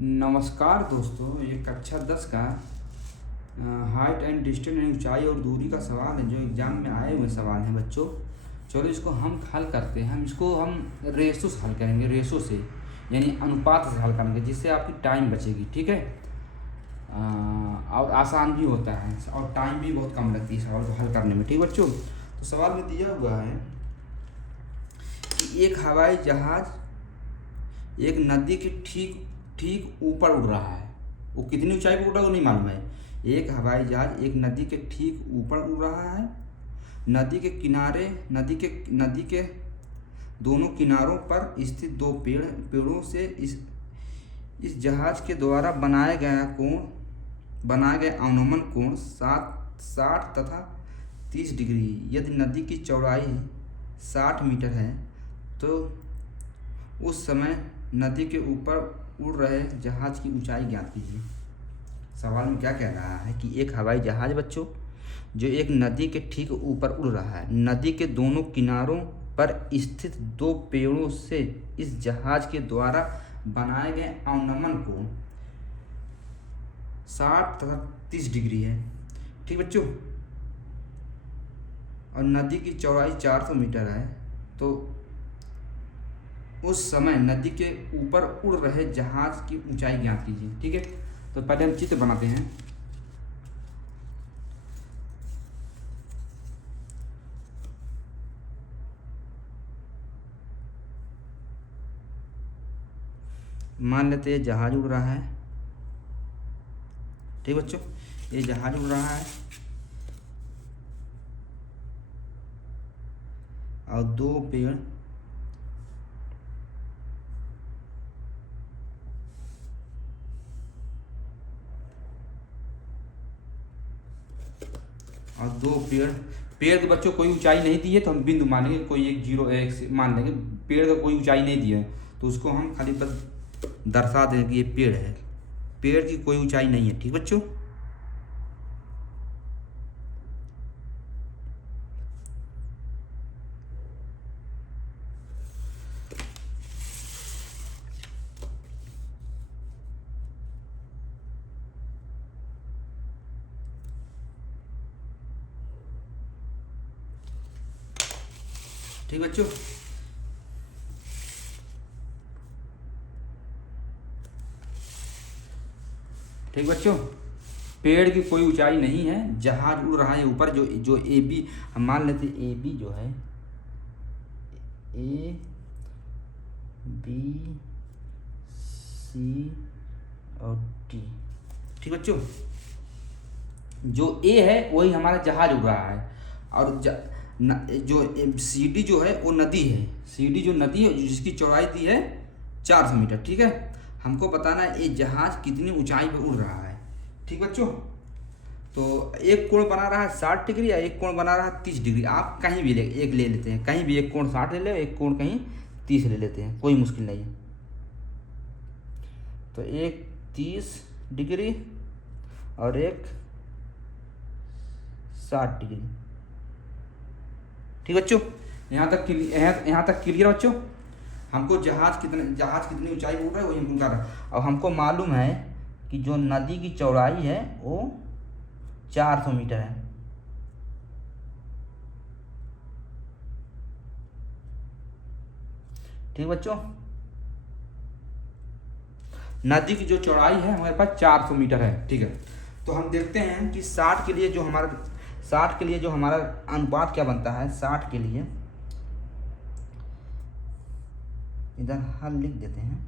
नमस्कार दोस्तों, ये कक्षा 10 का हाइट एंड डिस्टेंस यानी ऊंचाई और दूरी का सवाल है जो एग्ज़ाम में आए हुए सवाल हैं बच्चों। चलो इसको हम हल करते हैं। इसको हम रेशो से हल करेंगे, रेशो से यानी अनुपात से हल करेंगे, जिससे आपकी टाइम बचेगी। ठीक है। और आसान भी होता है और टाइम भी बहुत कम लगती है सवाल को हल करने में। ठीक बच्चों, तो सवाल में दिया हुआ है कि एक हवाई जहाज़ एक नदी के ठीक ऊपर उड़ रहा है। वो कितनी ऊंचाई पर उड़ रहा है वो नहीं मालूम है। एक हवाई जहाज एक नदी के ठीक ऊपर उड़ रहा है। नदी के किनारे नदी के दोनों किनारों पर स्थित दो पेड़ों से इस जहाज के द्वारा बनाया गया अवनमन कोण 60 तथा 30 डिग्री। यदि नदी की चौड़ाई 60 मीटर है तो उस समय नदी के ऊपर उड़ रहे जहाज की ऊंचाई ज्ञात कीजिए। सवाल में क्या कह रहा है कि एक हवाई जहाज बच्चों जो एक नदी के ठीक ऊपर उड़ रहा है, नदी के दोनों किनारों पर स्थित दो पेड़ों से इस जहाज के द्वारा बनाए गए अवनमन कोण 60 तथा 30 डिग्री है। ठीक बच्चों, और नदी की चौड़ाई 400 मीटर है तो उस समय नदी के ऊपर उड़ रहे जहाज की ऊंचाई ज्ञात कीजिए। ठीक है, तो पहले हम चित्र बनाते हैं। मान लेते हैं जहाज उड़ रहा है। ठीक बच्चों, ये जहाज उड़ रहा है और दो पेड़ पेड़ के बच्चों कोई ऊंचाई नहीं दी है तो हम बिंदु मान लेंगे, कोई एक 0 1 से मान लेंगे। पेड़ का कोई ऊंचाई नहीं दी है तो उसको हम खाली बस दर्शा देंगे कि ये पेड़ है। पेड़ की कोई ऊंचाई नहीं है। ठीक बच्चों, ठीक बच्चों, ठीक बच्चों, पेड़ की कोई ऊंचाई नहीं है, जहाज उड़ रहा है ऊपर। जो ए बी हम मान लेते हैं, ए बी जो है ए बी सी और टी। ठीक बच्चों, जो ए है वही हमारा जहाज उड़ रहा है और जो सी डी जो है वो नदी है। सी डी जो नदी है जिसकी चौड़ाई दी है 400 मीटर। ठीक है, हमको बताना है ये जहाज कितनी ऊंचाई पर उड़ रहा है। ठीक बच्चों, तो एक कोण बना रहा है 60 डिग्री या एक कोण बना रहा है 30 डिग्री। आप कहीं भी एक ले लेते हैं, कहीं भी एक कोण 60 ले ले, एक कोण कहीं 30 ले लेते हैं, कोई मुश्किल नहीं है। तो एक 30 डिग्री और एक 60 डिग्री। ठीक बच्चों, यहाँ तक क्लियर बच्चों। हमको जहाज कितनी ऊंचाई पर उड़ रहा है वही हमको निकालना है। और हमको मालूम है कि जो नदी की चौड़ाई है वो 400 मीटर है। ठीक बच्चों, नदी की जो चौड़ाई है हमारे पास 400 मीटर है। ठीक है, तो हम देखते हैं कि 60 के लिए जो हमारा अनुपात क्या बनता है। 60 के लिए इधर हल लिख देते हैं।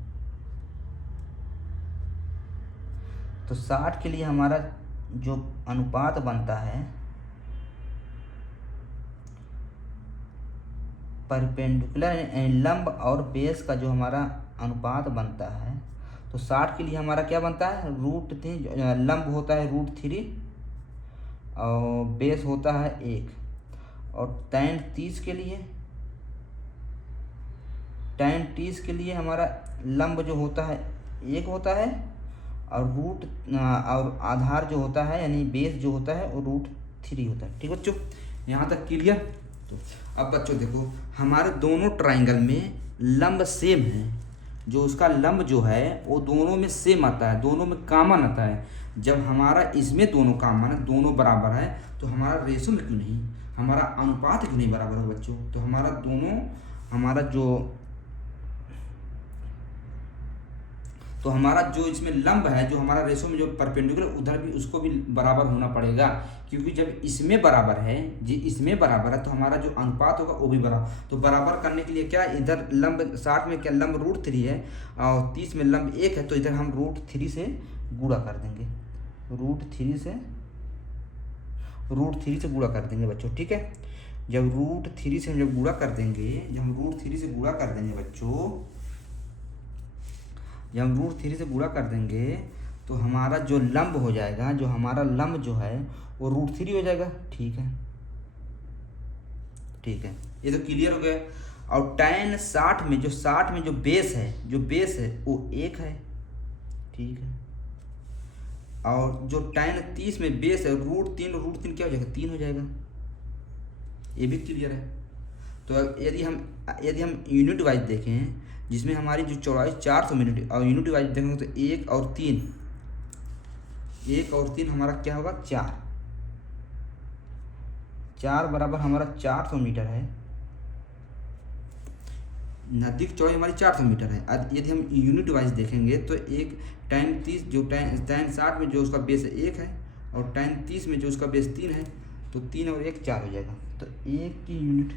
तो 60 के लिए हमारा जो अनुपात बनता है परपेंडिकुलर लंब और बेस का जो हमारा अनुपात बनता है, तो 60 के लिए हमारा क्या बनता है, √3। लंब होता है √3 और बेस होता है 1। और tan 30 के लिए हमारा लंब जो होता है 1 होता है और आधार जो होता है यानी बेस जो होता है वो √3 होता है। ठीक बच्चों, यहाँ तक क्लियर। तो अब बच्चों देखो, हमारे दोनों ट्राइंगल में लंब सेम है, जो उसका लंब जो है वो दोनों में सेम आता है, दोनों में कॉमन आता है। जब हमारा इसमें दोनों कॉमन है, दोनों बराबर है, तो हमारा रेशो में क्यों नहीं, हमारा अनुपात क्यों नहीं बराबर है बच्चों? तो हमारा दोनों, हमारा जो इसमें लंब है, जो हमारा रेशो में जो परपेंडिकुलर, उधर भी उसको भी बराबर होना पड़ेगा, क्योंकि जब इसमें बराबर है, जी इसमें बराबर है, तो हमारा जो अनुपात होगा वो भी बराबर। तो बराबर करने के लिए क्या, इधर लंब 60 में क्या लंब √3 है और 30 में लंब 1 है, तो इधर हम √3 से गुणा कर देंगे, √3 से गुणा कर देंगे बच्चों, ठीक है। जब √3 से हम जब गुणा कर देंगे, जब हम √3 से गुणा कर देंगे बच्चों, जब हम √3 से गुणा कर देंगे, तो हमारा जो लंब हो जाएगा, जो हमारा लंब जो है वो √3 हो जाएगा, ठीक है, ठीक है, ये तो क्लियर हो गया। और tan 60 में जो बेस है वो 1 है, ठीक है। और जो tan 30 में बेस है √3 क्या हो जाएगा, 3 हो जाएगा, ये भी क्लियर है। तो यदि हम यूनिट वाइज देखें, जिसमें हमारी जो चौड़ाई 400 मीटर, और यूनिट वाइज देखेंगे तो 1 और 3 हमारा क्या होगा, 4 बराबर हमारा 400 मीटर है। नदी की चौड़ाई हमारी 400 मीटर है। यदि हम यूनिट वाइज देखेंगे तो एक tan 30 जो tan 60 में जो उसका बेस 1 है, और tan 30 में जो उसका बेस 3 है, तो 3 और 1 4 हो जाएगा। तो 1 की यूनिट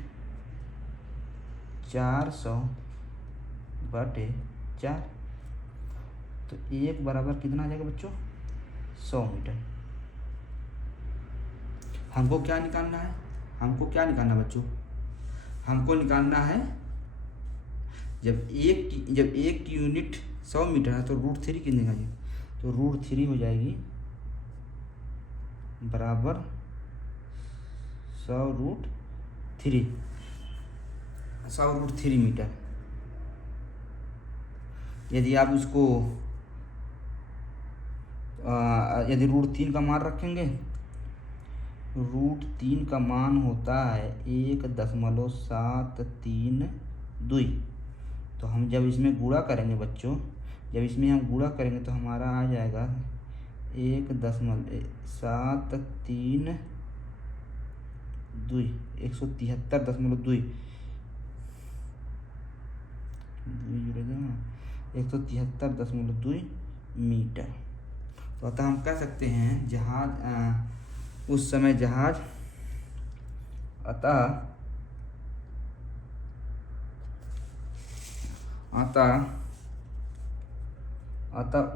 400/4, तो 1 बराबर कितना आ जाएगा बच्चों, 100 मीटर। हमको क्या निकालना है, बच्चों, हमको निकालना है, जब एक की यूनिट 100 मीटर है तो √3 कितने का, तो √3 हो जाएगी बराबर 100√3 मीटर। यदि आप उसको यदि √3 का मान रखेंगे, √3 का मान होता है 1.732। तो हम जब इसमें गुणा करेंगे बच्चों, तो हमारा आ जाएगा 1.732, 173.2, 173.2 मीटर। तो अतः हम कह सकते हैं उस समय जहाज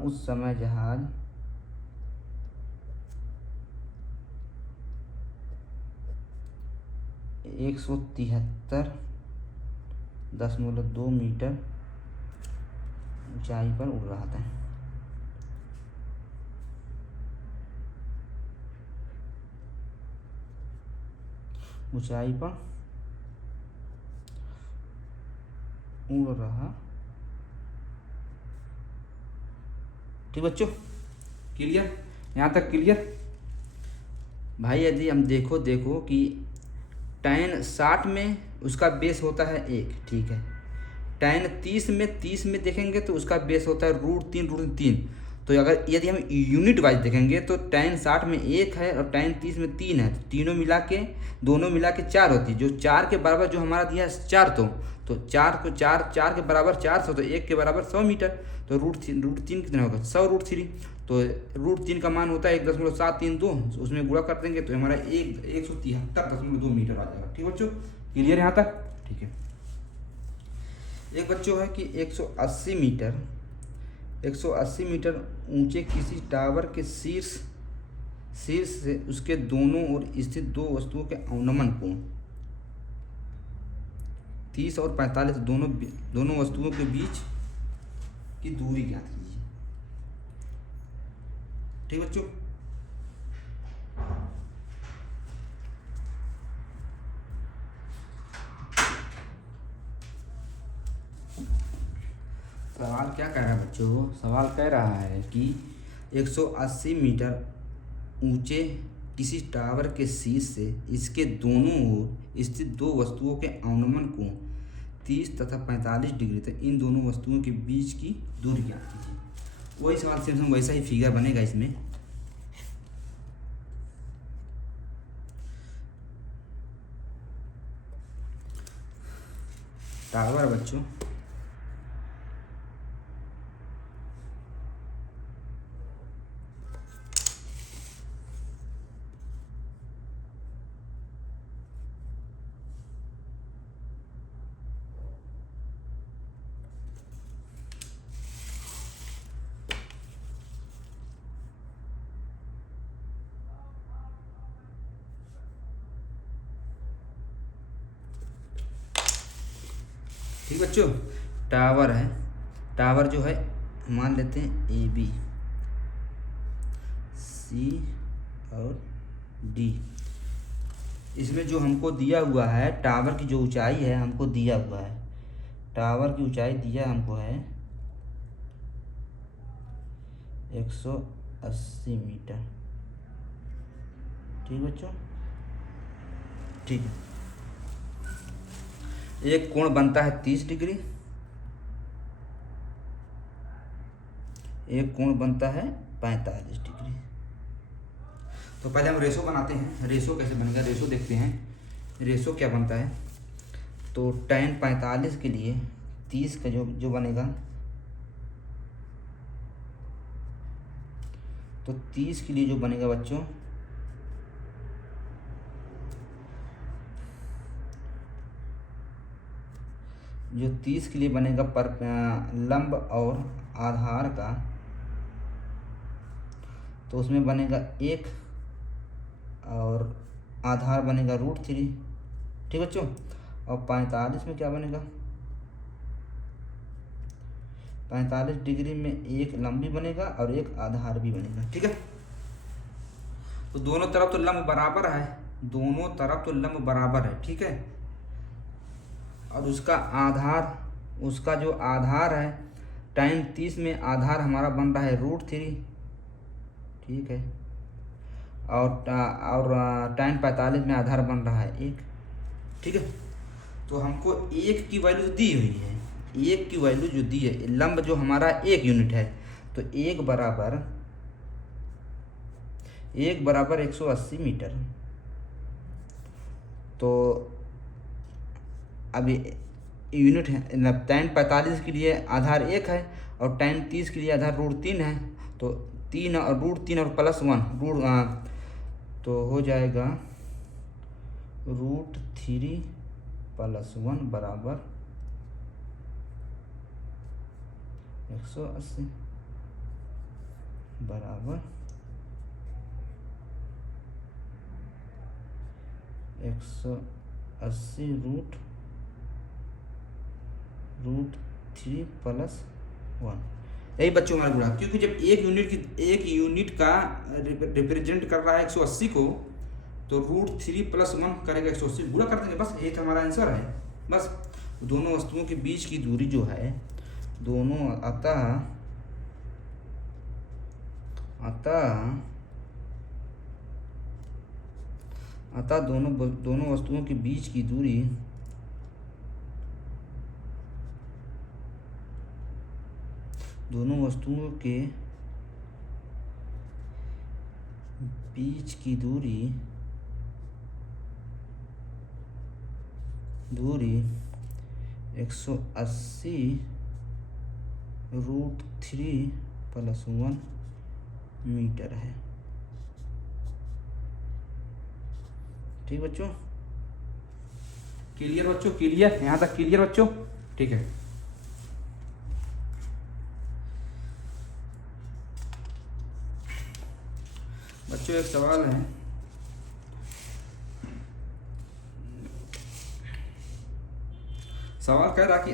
उस समय जहाज 173.2 मीटर ऊंचाई पर उड़ रहा था। ऊंचाई पर उड़ रहा, ठीक बच्चों, क्लियर, यहाँ तक क्लियर। भाई यदि हम देखो कि tan 60 में उसका बेस होता है 1, ठीक है। tan 30 में देखेंगे तो उसका बेस होता है √3। तो यदि हम यूनिट वाइज देखेंगे तो tan 60 में 1 है और tan 30 में 3 है, तो दोनों मिला के 4 होती है। जो 4 के बराबर जो हमारा दिया है 4, तो 4 के बराबर 400, तो 1 के बराबर 100 मीटर। तो √3 कितना होगा, 100√3। तो √3 का मान होता है 1.732, उसमें गुणा कर देंगे तो हमारा 173.2 मीटर आ जाएगा। ठीक बच्चों, क्लियर यहाँ तक, ठीक है। एक बच्चों है कि 180 मीटर ऊंचे किसी टावर के शीर्ष से उसके दोनों ओर स्थित दो वस्तुओं के अवनमन कोण 30 और 45 दोनों वस्तुओं के बीच की दूरी ज्ञात कीजिए। ठीक बच्चों, सवाल क्या कह रहा है बच्चों, सवाल कह रहा है कि 180 मीटर ऊंचे किसी टावर के शीर्ष से इसके दोनों ओर स्थित दो वस्तुओं के अवनमन कोण 30 तथा 45 डिग्री तक इन दोनों वस्तुओं के बीच की दूरी ज्ञात कीजिए। वही सवाल सेम वैसा ही फिगर बनेगा इसमें। टावर बच्चों, ठीक बच्चों, टावर है। टावर जो है मान लेते हैं ए बी, सी और डी। इसमें जो हमको दिया हुआ है टावर की जो ऊंचाई है हमको दिया हुआ है, टावर की ऊंचाई दिया हमको है 180 मीटर। ठीक बच्चों, ठीक है। एक कोण बनता है 30 डिग्री, एक कोण बनता है 45 डिग्री। तो पहले हम रेशो बनाते हैं। रेशो कैसे बनेगा, रेशो देखते हैं। रेशो क्या बनता है, तो tan 45 के लिए 30 का जो बनेगा, तो 30 के लिए जो बनेगा बच्चों, जो 30 के लिए बनेगा पर लंब और आधार का, तो उसमें बनेगा 1 और आधार बनेगा √3। ठीक बच्चों, और 45 में क्या बनेगा, 45 डिग्री में 1 लंबी बनेगा और 1 आधार भी बनेगा। ठीक है, तो दोनों तरफ तो लंब बराबर है, दोनों तरफ तो लंब बराबर है। ठीक है, और उसका आधार, उसका जो आधार है tan 30 में आधार हमारा बन रहा है √3। ठीक है, और tan 45 में आधार बन रहा है 1। ठीक है, तो हमको 1 की वैल्यू दी हुई है, 1 की वैल्यू जो दी है, लंब जो हमारा 1 यूनिट है, तो 1 बराबर 180 मीटर। तो अभी यूनिट है, tan 45 के लिए आधार 1 है और tan 30 के लिए आधार √3 है, तो 3 और √3 और +1 तो हो जाएगा √3 + 1 बराबर 180 बराबर 180 √3 + 1। यही बच्चों हमारा गुणा, क्योंकि जब एक यूनिट का रिप्रेजेंट कर रहा है 180 को, तो √3 + 1 करेगा 180, गुणा कर देंगे, बस एक हमारा आंसर है। बस दोनों वस्तुओं के बीच की दूरी जो है, दोनों अतः दोनों वस्तुओं के बीच की दूरी दूरी 180 √3 + 1 मीटर है। ठीक बच्चों, क्लियर बच्चों, क्लियर, यहाँ तक क्लियर बच्चों। ठीक है, बच्चों एक सवाल है, सवाल कह रहा कि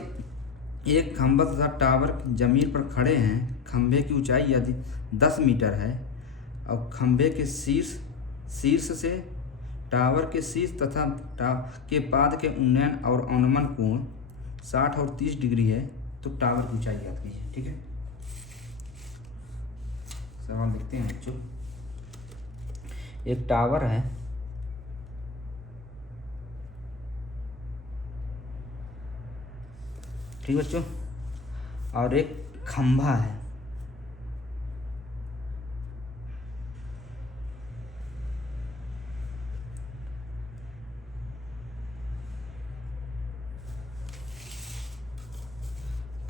एक खंभा तथा टावर जमीन पर खड़े हैं, खंभे की ऊंचाई यदि 10 मीटर है और खंभे के शीर्ष से टावर के शीर्ष तथा के पाद के उन्नयन और अवनमन कोण 60 और 30 डिग्री है, तो टावर की ऊंचाई ज्ञात कीजिए। ठीक है, सवाल देखते हैं बच्चों। एक टावर है, ठीक बच्चों। और एक खंभा है,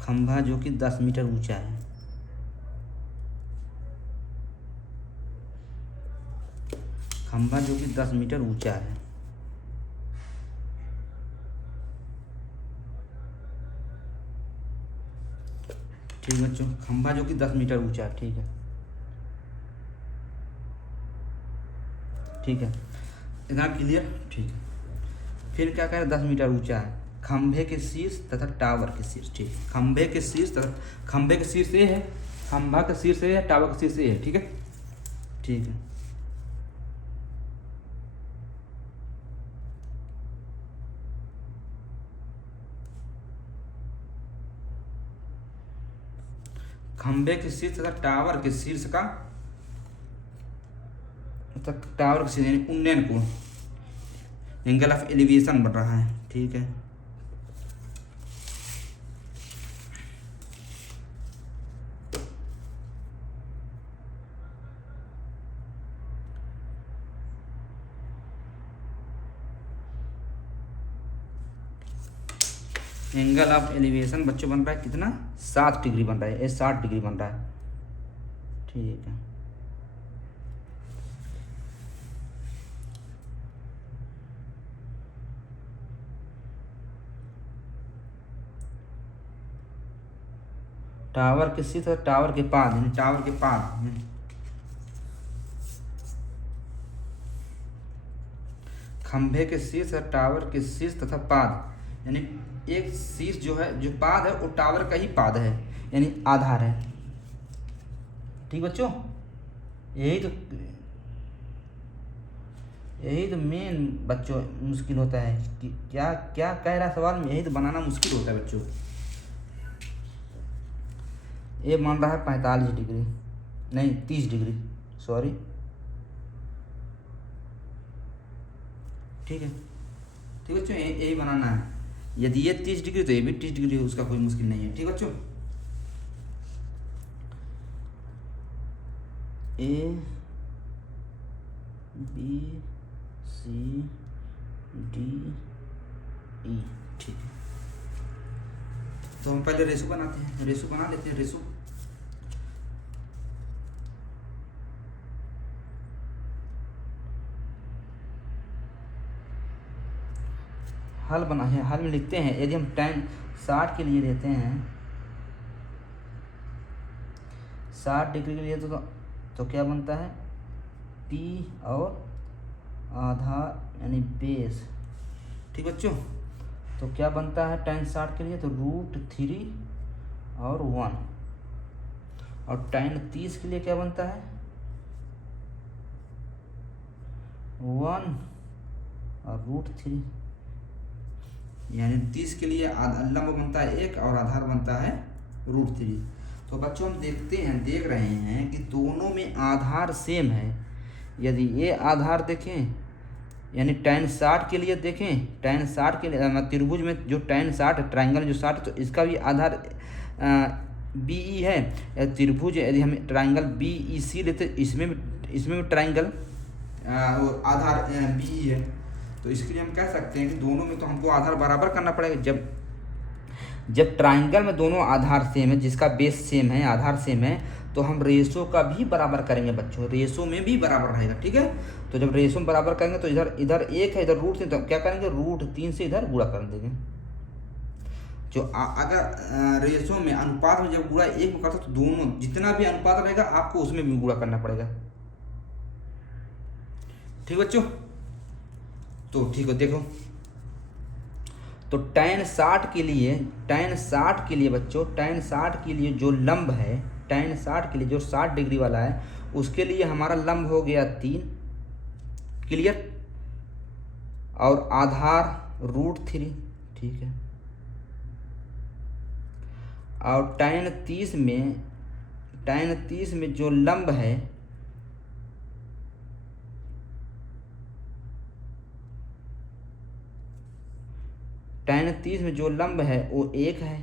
खंभा जो कि 10 मीटर ऊंचा है। खंभा जो कि 10 मीटर ऊंचा है। ठीक बच्चों, खंभा जो कि 10 मीटर ऊंचा है। ठीक है, ठीक है, इतना क्लियर। ठीक है, फिर क्या कह रहे, 10 मीटर ऊंचा है, खंभे के शीर्ष तथा टावर के शीर्ष। ठीक है, खंभे के शीर्ष तथा, खंभे के शीर्ष ये है, खंभा का शीर्ष ये है, टावर का शीर्ष ये है। ठीक है, ठीक है। खंभे के शीर्ष तथा टावर के शीर्ष का, टावर के शीर्ष यानी उन्नयन कोण, एंगल ऑफ एलिवेशन बढ़ रहा है। ठीक है, एंगल ऑफ एलिवेशन बच्चों बन रहा है कितना, 7 डिग्री बन रहा है, ये 60 डिग्री बन रहा है। ठीक है, टावर के शीर्ष और टावर के पाद, यानी टावर के पाद, खंभे के शीर्ष और टावर के शीर्ष तथा पाद, यानी एक शीर्ष जो है, जो पाद है वो टावर का ही पाद है, यानी आधार है। ठीक बच्चों, यही तो मेन बच्चों मुश्किल होता है कि क्या क्या कह रहा सवाल में, यही तो बनाना मुश्किल होता है बच्चों। ये मान रहा है 45 डिग्री, नहीं 30 डिग्री, सॉरी। ठीक है, ठीक बच्चों, यही बनाना है। यदि ये 30 डिग्री तो ये भी 30 डिग्री है, उसका कोई मुश्किल नहीं है। ठीक बच्चों, A B C D E. ठीक है, तो हम पहले रेशो बनाते हैं, रेशो बना लेते हैं। रेशो हल बना है, हल में लिखते हैं, यदि हम tan 60 के लिए लेते हैं, 60 डिग्री के लिए तो क्या बनता है, P और आधार यानी बेस। ठीक बच्चों, तो क्या बनता है tan 60 के लिए, तो √3 और 1, और tan 30 के लिए क्या बनता है, 1 और √3, यानी 30 के लिए लंब बनता है 1 और आधार बनता है √3। तो बच्चों हम देख रहे हैं कि दोनों में आधार सेम है। यदि ये आधार देखें, यानी tan 60 के लिए देखें, tan 60 के लिए त्रिभुज में जो tan 60 ट्राइंगल जो 60, तो इसका भी आधार BE है। त्रिभुज यदि हम ट्राइंगल BEC लेते, इसमें भी ट्राइंगल आधार BE है, तो इसके लिए हम कह सकते हैं कि दोनों में तो हमको आधार बराबर करना पड़ेगा। जब ट्राइंगल में दोनों आधार सेम है, जिसका बेस सेम है, आधार सेम है, तो हम रेशो का भी बराबर करेंगे बच्चों, रेशो में भी बराबर रहेगा। ठीक है, तो जब रेशो में बराबर करेंगे तो इधर 1 है, इधर √3, तो क्या करेंगे, √3 से इधर गुणा कर देंगे। जो अगर रेशो में, अनुपात में जब गुणा 1 में करते तो दोनों जितना भी अनुपात रहेगा आपको उसमें भी गुणा करना पड़ेगा। ठीक बच्चों, तो ठीक है, देखो तो tan 60 के लिए बच्चों, tan 60 के लिए जो लंब है, tan 60 के लिए जो 60 डिग्री वाला है, उसके लिए हमारा लंब हो गया 3, क्लियर, और आधार √3। ठीक है, और tan 30 में जो लंब है, tan 30 में जो लंब है वो 1 है,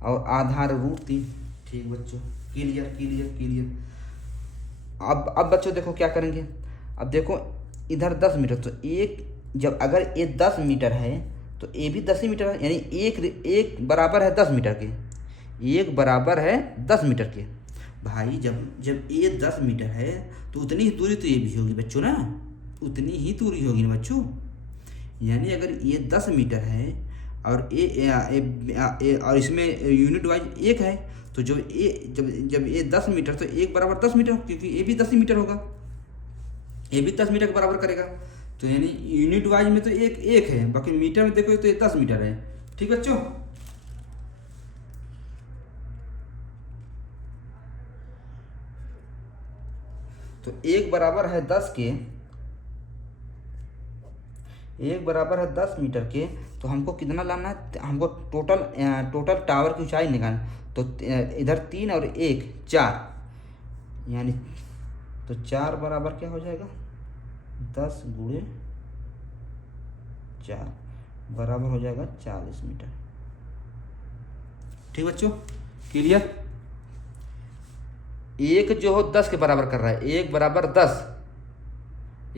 और आधार रूट 3। ठीक बच्चों, क्लियर क्लियर क्लियर। अब बच्चों देखो क्या करेंगे। अब देखो इधर 10 मीटर, तो एक जब अगर ये 10 मीटर है तो ये भी 10 ही मीटर है, यानी एक बराबर है 10 मीटर के, एक बराबर है 10 मीटर के। भाई जब जब ये 10 मीटर है तो उतनी ही दूरी तो ये भी होगी बच्चों ना, उतनी ही दूरी होगी ना बच्चों। यानी अगर ये 10 मीटर है और और इसमें यूनिट वाइज एक है, तो जब जब ये 10 मीटर तो एक बराबर 10 मीटर, क्योंकि ये भी 10 ही मीटर होगा, ये भी 10 मीटर के बराबर करेगा। तो यानी यूनिट वाइज में तो एक एक है, बाकी मीटर में देखो तो ये 10 मीटर है। ठीक बच्चों, तो एक बराबर है 10 के, एक बराबर है 10 मीटर के, तो हमको कितना लाना है, हमको टोटल टावर की ऊंचाई निकालना। तो इधर 3 और 1 4, यानी तो 4 बराबर क्या हो जाएगा, 10 × 4 बराबर हो जाएगा 40 मीटर। ठीक बच्चों, क्लियर। एक जो हो 10 के बराबर कर रहा है, एक बराबर 10,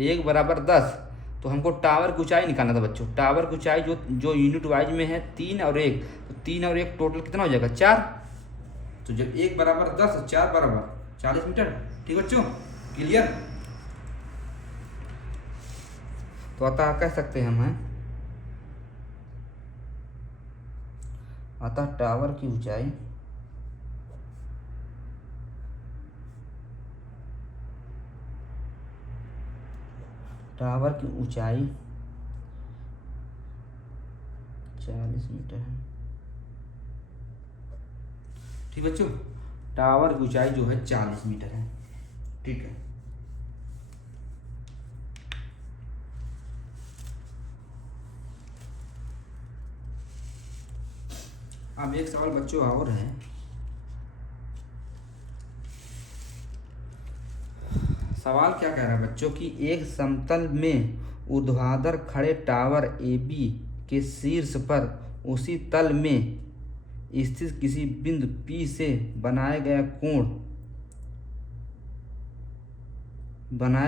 एक बराबर 10, तो हमको टावर की ऊंचाई निकालना था बच्चों। टावर की ऊंचाई जो जो यूनिट वाइज में है 3 और 1, तो 3 और 1 टोटल कितना हो जाएगा 4। तो जब एक बराबर 10 और 4 बराबर 40 मीटर। ठीक बच्चों, क्लियर। तो अतः कह सकते हैं हम अतः टावर की ऊंचाई टावर की ऊंचाई 40 मीटर है। ठीक बच्चों, टावर की ऊंचाई जो है 40 मीटर है। ठीक है, अब एक सवाल बच्चों और है। सवाल क्या कह रहा है बच्चों कि एक समतल में ऊर्ध्वाधर खड़े टावर ए बी के शीर्ष पर उसी तल में स्थित किसी बिंदु P से बनाया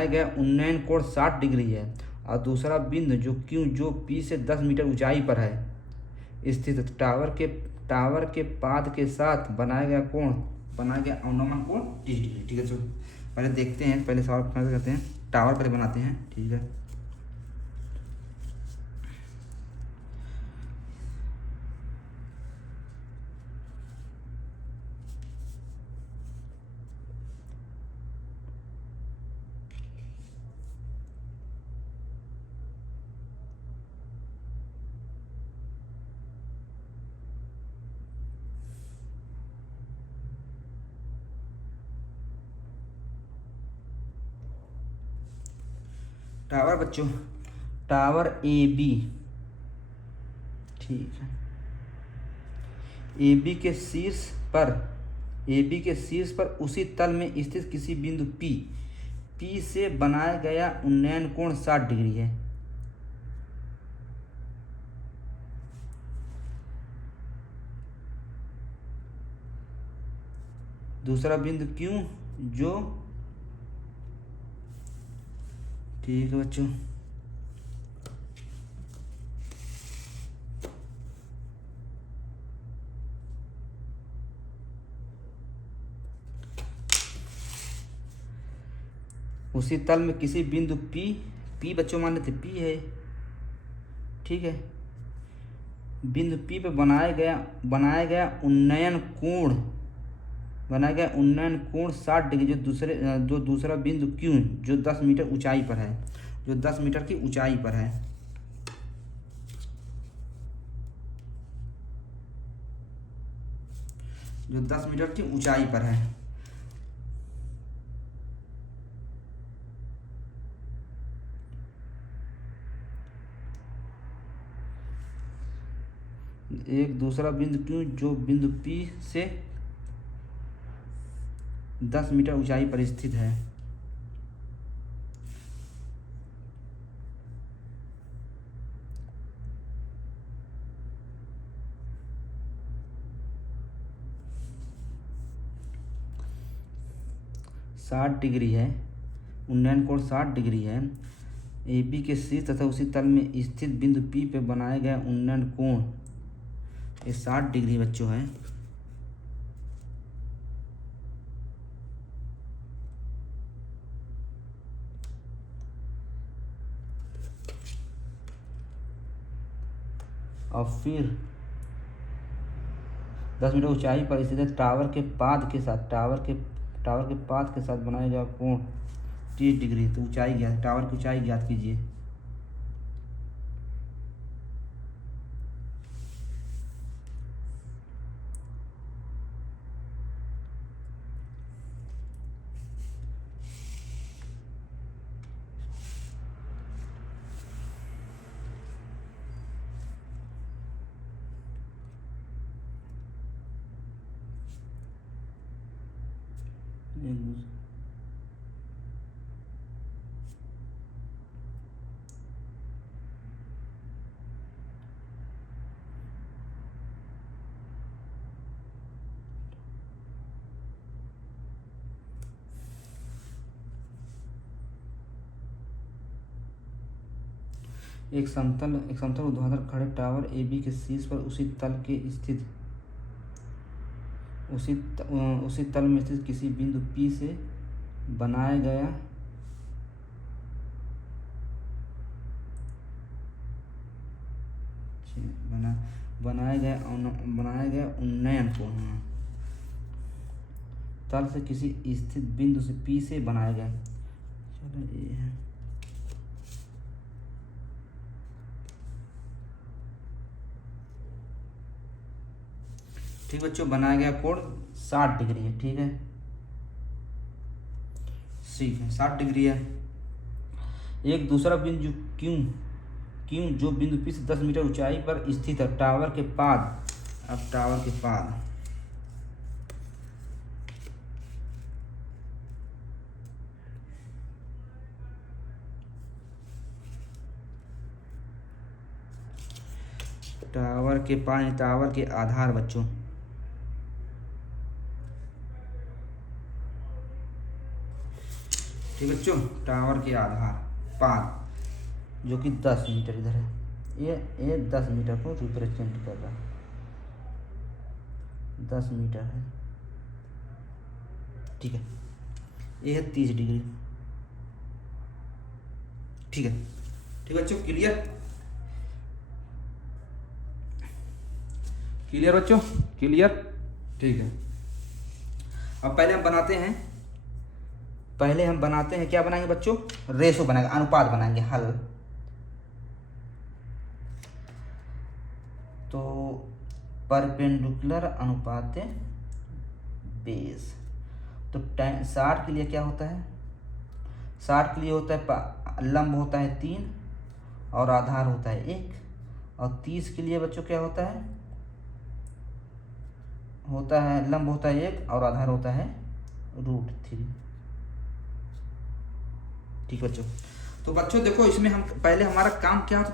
गया उन्नयन कोण 60 डिग्री है, और दूसरा बिंदु जो Q जो P से 10 मीटर ऊंचाई पर है स्थित टावर के पाद के साथ बनाया गया अनुमान कोण 30 डिग्री। ठीक है, चलो पहले देखते हैं, पहले सवाल करते हैं, टावर पहले बनाते हैं। ठीक है, टावर बच्चों, टावर ए बी। ठीक है, ए बी के शीर्ष पर उसी तल में स्थित किसी बिंदु P से बनाया गया उन्नयन कोण 60 डिग्री है। दूसरा बिंदु Q जो, ठीक है बच्चों, उसी तल में किसी बिंदु P बच्चों मान लेते P है। ठीक है, बिंदु P पे बनाया गया उन्नयन कोण 60 डिग्री, जो दूसरा बिंदु Q जो 10 मीटर ऊंचाई पर है, जो 10 मीटर की ऊंचाई पर है। जो 10 मीटर की ऊंचाई पर है। एक दूसरा बिंदु Q जो बिंदु P से 10 मीटर ऊंचाई पर स्थित है। 60 डिग्री है, उन्नयन कोण 60 डिग्री है। ए बी के शीर्ष तथा उसी तल में स्थित बिंदु पी पे बनाए गए उन्नयन कोण ये 60 डिग्री बच्चों है। और फिर 10 मीटर ऊंचाई पर स्थित टावर के पाद के साथ बनाया गया कोण 30 डिग्री। तो ऊंचाई ज्ञात, टावर की ऊंचाई ज्ञात कीजिए। एक समतल ऊर्ध्वाधर खड़े टावर ए बी के शीर्ष पर उसी तल में स्थित किसी बिंदु P से बनाया गया उन्नयन कोण, तल से किसी स्थित बिंदु से P से बनाया गया, चलो ये है। ठीक बच्चों, बनाया गया कोण 60 डिग्री है। ठीक है, 60 डिग्री है। एक दूसरा बिंदु क्यों जो बिंदु P से 10 मीटर ऊंचाई पर स्थित है टावर के पाद। अब टावर के पाद टावर के आधार बच्चों, ठीक बच्चों, टावर के आधार पाद जो कि 10 मीटर इधर है, ये 10 मीटर को रिप्रेजेंट कर रहा है, 10 मीटर है। ठीक है, ये है 30 डिग्री। ठीक है, ठीक बच्चों, क्लियर बच्चों, क्लियर। ठीक है, अब पहले हम बनाते हैं क्या बनाएंगे बच्चों, रेशो बनाएंगे, अनुपात बनाएंगे, हल। तो परपेंडिकुलर अनुपात बेस, तो 60 के लिए क्या होता है, 60 के लिए होता है लंब होता है 3 और आधार होता है 1, और 30 के लिए बच्चों क्या होता है लंब होता है 1 और आधार होता है √3। ठीक बच्चों, तो बच्चों देखो इसमें हम पहले हमारा काम क्या होता,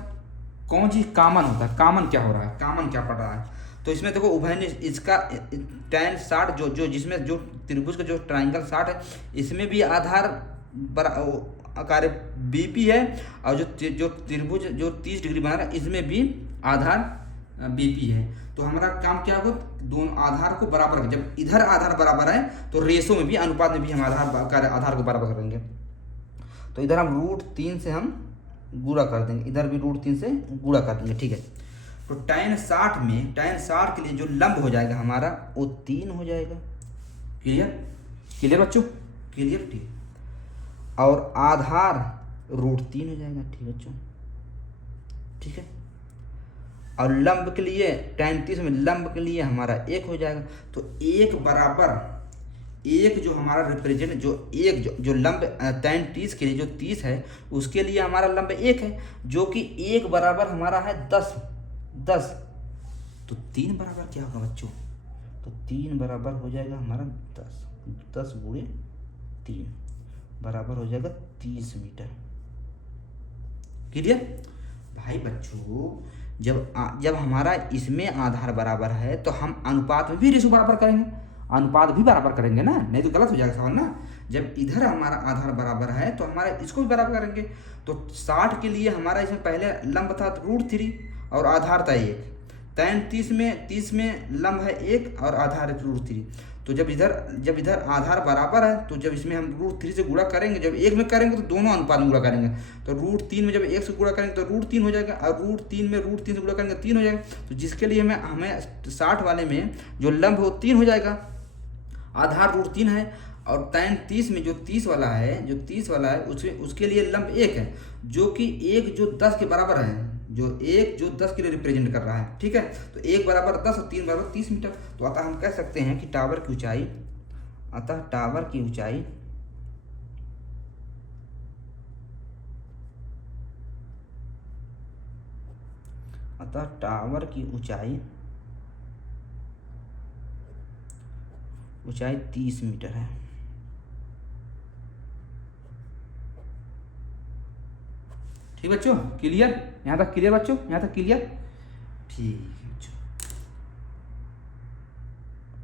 कौन चीज कॉमन होता है, कॉमन क्या हो रहा है, कॉमन क्या पड़ रहा है। तो इसमें देखो उभयनिष्ठ इसका tan 60 जो जिसमें जो त्रिभुज का जो ट्राइंगल 60 है, इसमें भी आधार आकार BP है, और जो त्रिभुज जो 30 डिग्री बना रहा है इसमें भी आधार BP है। तो हमारा काम क्या होगा, दोनों आधार को बराबर, जब इधर आधार बराबर है तो रेशो में भी, अनुपात में भी हम आधार को बराबर करेंगे। तो इधर हम √3 से हम गुणा कर देंगे, इधर भी √3 से गुणा कर देंगे। ठीक है, तो tan 60 के लिए जो लंब हो जाएगा हमारा वो 3 हो जाएगा। क्लियर बच्चों, क्लियर। ठीक, और आधार √3 हो जाएगा। ठीक बच्चों, ठीक है, और लंब के लिए tan 30 में लंब के लिए हमारा 1 हो जाएगा। तो 1 बराबर 1 जो हमारा रिप्रेजेंट जो लंब tan 30 के लिए जो 30 है उसके लिए हमारा लंब 1 है, जो कि 1 बराबर हमारा है 10। तो 3 बराबर क्या होगा बच्चों, तो 3 बराबर हो जाएगा हमारा 10 गुणे 3 बराबर हो जाएगा 30 मीटर। क्लियर भाई बच्चों, जब हमारा इसमें आधार बराबर है तो हम अनुपात में भी रेशो बराबर करेंगे, अनुपात भी बराबर करेंगे ना, नहीं तो गलत हो जाएगा सवाल ना। जब इधर हमारा आधार बराबर है तो हमारा इसको भी बराबर करेंगे। तो 60 के लिए हमारा इसमें पहले लंब था √3 और आधार था 1। tan 30 में लंब है 1 और आधार है √3। तो जब इधर आधार बराबर है तो जब इसमें हम √3 से गुणा करेंगे, जब 1 में करेंगे तो दोनों अनुपात में गुणा करेंगे। तो √3 में जब 1 से गुणा करेंगे तो √3 हो जाएगा, और √3 में √3 से गुणा करेंगे 3 हो जाएगा। तो जिसके लिए हमें 60 वाले में जो लंब है वो 3 हो जाएगा, आधार √3 है। और tan 30 में जो 30 वाला है उसके लिए लंब 1 है, जो कि 1 जो 10 के बराबर है, जो 1 जो 10 के लिए रिप्रेजेंट कर रहा है। ठीक है, तो 1 बराबर 10 और 3 बराबर 30 मीटर। तो अतः हम कह सकते हैं कि टावर की ऊंचाई ऊंचाई 30 मीटर है। ठीक बच्चों, क्लियर? यहाँ तक क्लियर बच्चों? यहाँ तक क्लियर? ठीक।